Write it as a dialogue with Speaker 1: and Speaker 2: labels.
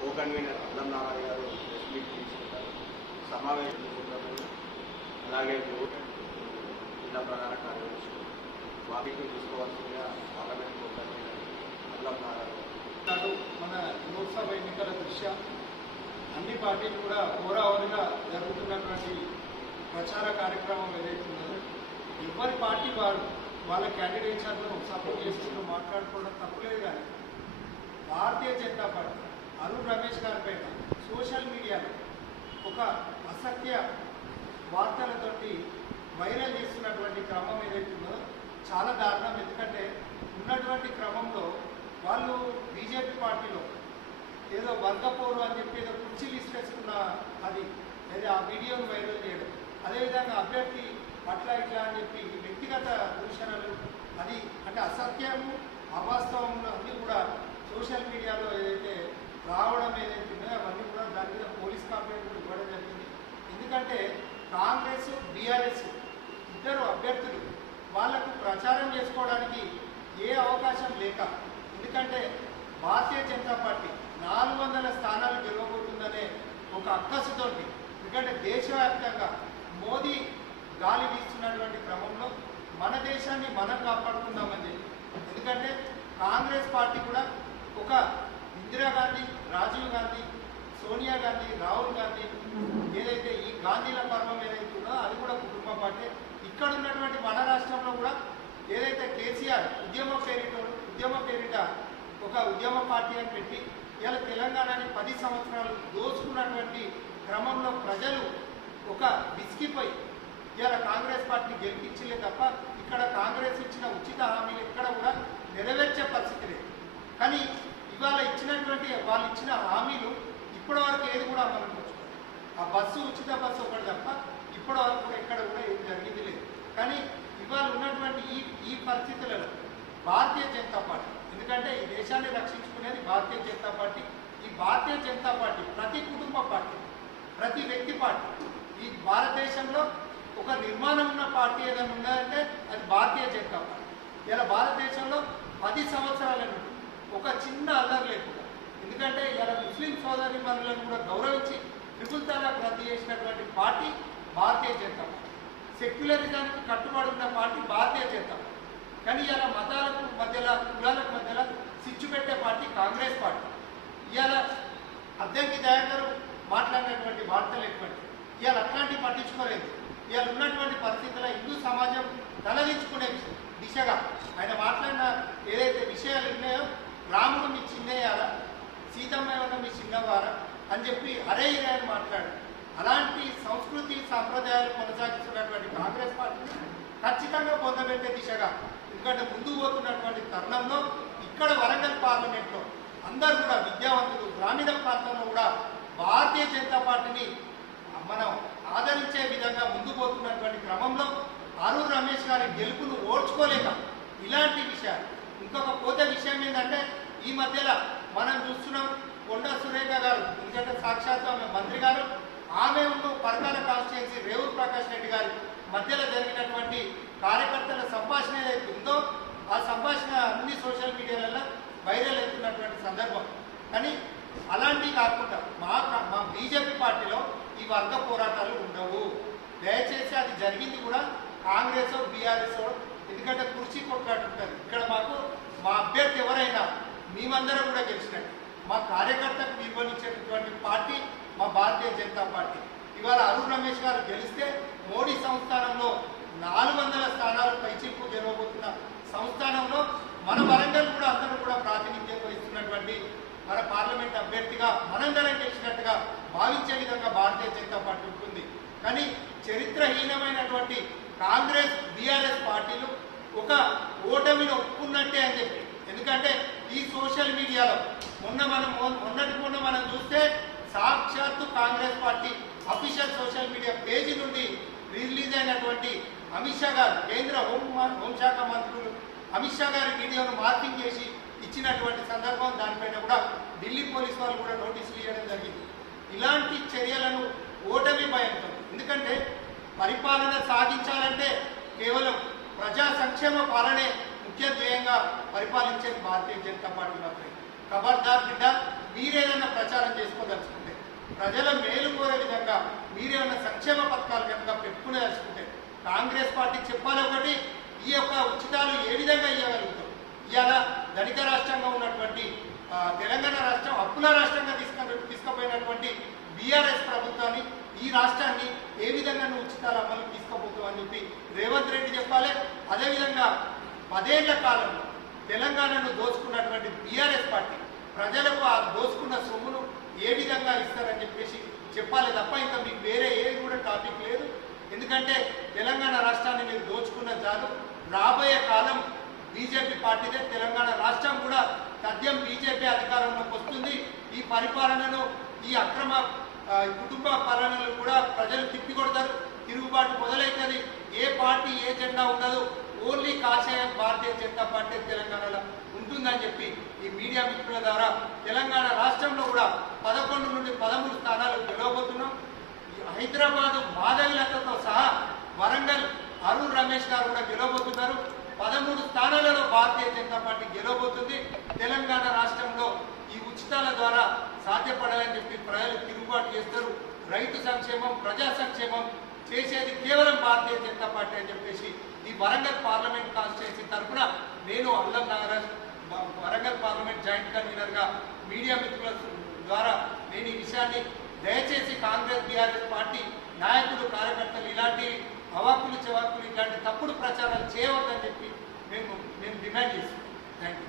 Speaker 1: అల్లం నారాయణ గారు ప్రెస్ తీసుకుంటారు. సమావేశం సందర్భంగా అలాగే జిల్లా ప్రధాన కార్యదర్శి వాటికి తీసుకోవాల్సిందిగా పార్లమెంట్ సభ్యులు అల్లం నారాయణ
Speaker 2: నాడు మన లోక్సభ ఎన్నికల దృష్ట్యా అన్ని పార్టీలు కూడా ఓరావరిగా జరుగుతున్నటువంటి ప్రచార కార్యక్రమం ఏదైతే ఉందో ఎవరి పార్టీ వారు వాళ్ళ క్యాండిడేట్లను సపోర్ట్ చేసుకుంటూ మాట్లాడుకోవడం తప్పులేదు కానీ భారతీయ జనతా పార్టీ అరుణ్ రమేష్ గారి పైన సోషల్ మీడియాలో ఒక అసత్య వార్తలతోటి వైరల్ చేస్తున్నటువంటి క్రమం ఏదైతుందో చాలా దారుణం. ఎందుకంటే ఉన్నటువంటి క్రమంలో వాళ్ళు బీజేపీ పార్టీలో ఏదో వర్గపోరు అని చెప్పి ఏదో కుర్చీలు ఇసుకేసుకున్న అది ఏదో ఆ వీడియోను వైరల్ చేయడం. అదేవిధంగా అభ్యర్థి అట్లా ఇట్లా అని చెప్పి వ్యక్తిగత దూషణలు అది అంటే అసత్యము అవాస్తవములు అన్నీ కూడా సోషల్ మీడియాలో ఏదైతే రావడం ఏదైతే ఉన్నాయో అవన్నీ కూడా దాని మీద పోలీస్ కంప్లైంట్ కూడా ఇవ్వడం జరిగింది. ఎందుకంటే కాంగ్రెస్ బీఆర్ఎస్ ఇద్దరు అభ్యర్థులు వాళ్ళకు ప్రచారం చేసుకోవడానికి ఏ అవకాశం లేక ఎందుకంటే భారతీయ జనతా పార్టీ నాలుగు వందల స్థానాలు గెలవబోతుందనే ఒక అక్కసుతోటి ఎందుకంటే దేశవ్యాప్తంగా మోదీ గాలి వీస్తున్నటువంటి క్రమంలో మన దేశాన్ని మనం కాపాడుకుందామని చెప్పి. ఎందుకంటే కాంగ్రెస్ పార్టీ కూడా ఒక ఇందిరాగాంధీ రాజీవ్ గాంధీ సోనియా గాంధీ రాహుల్ గాంధీ ఏదైతే ఈ గాంధీల పర్వం ఏదైతే ఉందో అది కూడా కుటుంబ పార్టీ. ఇక్కడ ఉన్నటువంటి మన రాష్ట్రంలో కూడా ఏదైతే కేసీఆర్ ఉద్యమ పేరిట ఉద్యమ పేరిట ఒక ఉద్యమ పార్టీ అని పెట్టి ఇలా తెలంగాణని పది సంవత్సరాలు దోచుకున్నటువంటి క్రమంలో ప్రజలు ఒక విసిగిపోయి ఇలా కాంగ్రెస్ పార్టీ గెలిపించలే తప్ప ఇక్కడ కాంగ్రెస్ ఇచ్చిన ఉచిత హామీలు ఇక్కడ కూడా నెరవేర్చే పరిస్థితి లేదు. కానీ ఇవాళ ఇచ్చినటువంటి వాళ్ళు ఇచ్చిన హామీలు ఇప్పటి వరకు ఏది కూడా అమలు ఆ బస్సు ఉచిత బస్సు ఒకటి తప్ప ఇప్పటి వరకు కూడా ఎక్కడ కూడా ఏది జరిగింది లేదు. కానీ ఇవాళ ఉన్నటువంటి ఈ ఈ పరిస్థితులలో భారతీయ జనతా పార్టీ ఎందుకంటే ఈ దేశాన్ని రక్షించుకునేది భారతీయ జనతా పార్టీ ఈ భారతీయ జనతా పార్టీ ప్రతి కుటుంబ పార్టీ ప్రతి వ్యక్తి పార్టీ ఈ భారతదేశంలో ఒక నిర్మాణం ఉన్న పార్టీ ఏదైనా ఉందంటే అది భారతీయ జనతా పార్టీ. ఇలా భారతదేశంలో పది సంవత్సరాల నుండి ఒక చిన్న అల్లరి లేకుండా. ఎందుకంటే ఇలా ముస్లిం సోదరి మనులను కూడా గౌరవించి ట్రిపుల్ తలాక్ రద్దు చేసినటువంటి పార్టీ భారతీయ జనతా పార్టీ. సెక్యులరిజానికి కట్టుబడి ఉన్న పార్టీ భారతీయ జనతా పార్టీ. కానీ ఇలా మతాలకు మధ్యలో కులాలకు మధ్యలో సిచ్చు పెట్టే పార్టీ కాంగ్రెస్ పార్టీ. ఇవాళ అద్దెకి దయాకర్ మాట్లాడినటువంటి వార్తలు ఎటువంటి? ఇవాళ అట్లాంటివి పట్టించుకోలేదు. ఇవాళ ఉన్నటువంటి పరిస్థితుల్లో హిందూ సమాజం తలదించుకునే దిశగా ఆయన మాట్లాడిన ఏదైతే విషయాలు ఉన్నాయో రాముడు మీ చిన్నయ్యారా? సీతమ్మ ఏమన్నా మీ చిన్నవారా? అని చెప్పి అరే ఇరే అని మాట్లాడు అలాంటి సంస్కృతి సాంప్రదాయాలు కొనసాగిస్తున్నటువంటి కాంగ్రెస్ పార్టీని ఖచ్చితంగా పొందబెట్టే దిశగా ఎందుకంటే ముందు పోతున్నటువంటి తరుణంలో ఇక్కడ వరంగల్ పార్లమెంట్లో అందరూ కూడా విద్యావంతులు గ్రామీణ ప్రాంతంలో కూడా భారతీయ జనతా పార్టీని మనం ఆదరించే విధంగా ముందు పోతున్నటువంటి క్రమంలో అరుణ్ రమేష్ గారి గెలుపును ఓడ్చుకోలేక ఇలాంటి విషయాలు ఇంకొక పోతే విషయం ఏంటంటే ఈ మధ్యలో మనం చూస్తున్నాం కొండా సురేఖ గారు ఎందుకంటే సాక్షాత్ ఆమె మంత్రి గారు. ఆమె ఉన్న పరకాల కాన్స్టిట్యున్సీ రేవూర్ ప్రకాష్ రెడ్డి గారు మధ్యలో జరిగినటువంటి కార్యకర్తల సంభాషణ ఏదైతే ఉందో ఆ సంభాషణ అన్ని సోషల్ మీడియాలలో వైరల్ అవుతున్నటువంటి సందర్భం. కానీ అలాంటివి కాకుండా మా మా బీజేపీ పార్టీలో ఈ వర్గ పోరాటాలు ఉండవు. దయచేసి అది జరిగింది కూడా కాంగ్రెస్ బీఆర్ఎస్ ఎందుకంటే కుర్చీ కొట్లాడుతుంటారు ఇక్కడ మా అభ్యర్థి ఎవరైనా మేమందరం కూడా గెలిచినట్టు మా కార్యకర్తకు నిర్వహించేటటువంటి పార్టీ మా భారతీయ జనతా పార్టీ. ఇవాళ అరుణ్ రమేష్ గారు గెలిస్తే మోడీ సంస్థానంలో నాలుగు వందల స్థానాలు పైచిప్పు గెలవబోతున్న సంస్థానంలో మన వరంగల్ కూడా అందరూ కూడా ప్రాతినిధ్యం వహిస్తున్నటువంటి మన పార్లమెంట్ అభ్యర్థిగా మనందరం గెలిచినట్టుగా భావించే విధంగా భారతీయ జనతా పార్టీ ఉంటుంది. కానీ చరిత్రహీనమైనటువంటి కాంగ్రెస్ బీఆర్ఎస్ పార్టీలు ఒక ఓటమిని ఒప్పుకున్నట్టే అని చెప్పి. ఎందుకంటే ఈ సోషల్ మీడియాలో మొన్న మనం మొన్నటి మొన్న మనం చూస్తే సాక్షాత్తు Congress party official social media page నుండి రిలీజ్ అయినటువంటి అమిత్ షా గారు కేంద్ర హోం హోంశాఖ మంత్రులు అమిత్ షా గారి వీడియోను మార్కింగ్ చేసి ఇచ్చినటువంటి సందర్భం దానిపైన కూడా ఢిల్లీ పోలీస్ వాళ్ళు కూడా నోటీసులు ఇవ్వడం జరిగింది. ఇలాంటి చర్యలను ఓటమి భయంతో ఎందుకంటే పరిపాలన సాగించాలంటే కేవలం ప్రజా సంక్షేమ పాలనే ముఖ్య ధ్యేయంగా పరిపాలించేది భారతీయ జనతా పార్టీ మాత్రమే. ఖబర్దార్ బిడ్డ మీరేదైనా ప్రచారం చేసుకోదలుచుకుంటారు ప్రజల మేలు కోరే విధంగా మీరేమన్నా సంక్షేమ పథకాలు కనుక పెట్టుకునేదలుచుకుంటే కాంగ్రెస్ పార్టీకి చెప్పాలి ఒకటి ఈ యొక్క ఉచితాలు ఏ విధంగా ఇవ్వగలుగుతాం? ఇవాళ ధనిక రాష్ట్రంగా ఉన్నటువంటి తెలంగాణ రాష్ట్రం అప్పుల రాష్ట్రంగా తీసుకొని తీసుకుపోయినటువంటి బీఆర్ఎస్ ప్రభుత్వాన్ని ఈ రాష్ట్రాన్ని ఏ విధంగా నువ్వు ఉచితాల అమలు తీసుకుపోతావు అని చెప్పి రేవంత్ రెడ్డి చెప్పాలి. అదేవిధంగా పదేళ్ళ కాలంలో తెలంగాణను దోచుకున్నటువంటి బీఆర్ఎస్ పార్టీ ప్రజలకు ఆ దోచుకున్న సొమ్మును ఏ విధంగా ఇస్తారని చెప్పేసి చెప్పాలి తప్ప ఇంకా మీకు వేరే ఏది కూడా టాపిక్ లేదు. ఎందుకంటే తెలంగాణ రాష్ట్రాన్ని మీరు దోచుకున్న చాలు రాబోయే కాలం బీజేపీ పార్టీదే. తెలంగాణ రాష్ట్రం కూడా సద్యం బీజేపీ అధికారంలోకి వస్తుంది. ఈ పరిపాలనను ఈ అక్రమ కుటుంబ పాలనలు కూడా ప్రజలు తిప్పికొడతారు. తిరుగుబాటు మొదలైతుంది ఏ పార్టీ ఏ జెండా ఉండదు. ఓన్లీ కాషాయం భారతీయ జనతా పార్టీ తెలంగాణలో. ఉంటుందని చెప్పి ఈ మీడియా మిత్రుల ద్వారా తెలంగాణ రాష్ట్రంలో కూడా పదకొండు నుండి పదమూడు స్థానాలు గెలవబోతున్నాం. హైదరాబాద్ మాధవిలతతో సహా వరంగల్ అరుణ్ రమేష్ గారు కూడా గెలవబోతున్నారు. పదమూడు స్థానాలలో భారతీయ జనతా పార్టీ గెలవబోతుంది. తెలంగాణ రాష్ట్రంలో ఈ ఉచితాల ద్వారా సాధ్యపడాలని చెప్పి ప్రజలు తిరుగుబాటు చేస్తారు. రైతు సంక్షేమం ప్రజా సంక్షేమం చేసేది కేవలం భారతీయ జనతా పార్టీ అని చెప్పేసి ఈ వరంగల్ పార్లమెంట్ కాన్స్టిట్యున్సీ తరఫున నేను అల్లం నాగరాజ్ వరంగల్ పార్లమెంట్ జాయింట్ కన్వీనర్గా మీడియా మిత్రుల ద్వారా నేను ఈ విషయాన్ని దయచేసి కాంగ్రెస్ బీఆర్ఎస్ పార్టీ నాయకులు కార్యకర్తలు ఇలాంటి అవాకులు చవాకులు ఇలాంటి తప్పుడు ప్రచారాలు చేయవద్దని చెప్పి మేము మేము డిమాండ్ చేస్తున్నాం. Thank you